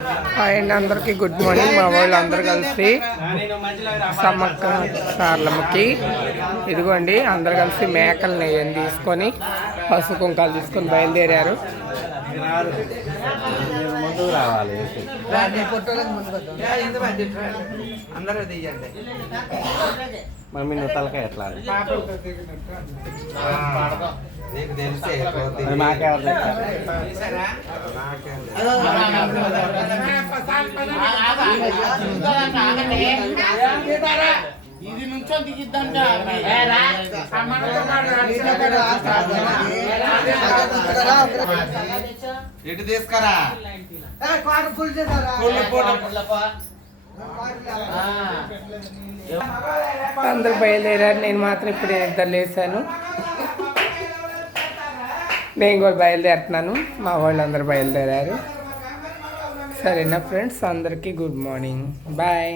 And అందరికీ good morning. మా వాళ్ళు అందరు కలిసి సమ్మక్క సార్లమ్మకి ఇదిగోండి అందరు కలిసి మేకలు నెయ్యని తీసుకొని పసుపు కుంకాలు తీసుకొని బయలుదేరారు. మమ్మీ నువ్వు తలకాయ ఎట్లా మాకెవరు ఇది నుంచో దిగిద్దంట ఎటు తీసుకురా అందరు బయలుదేరారు. నేను మాత్రం ఇప్పుడు నిద్ర లేసాను. నేను కూడా బయలుదేరుతున్నాను. మా వాళ్ళు అందరు బయలుదేరారు. సరేనా ఫ్రెండ్స్, అందరికీ గుడ్ మార్నింగ్. బాయ్.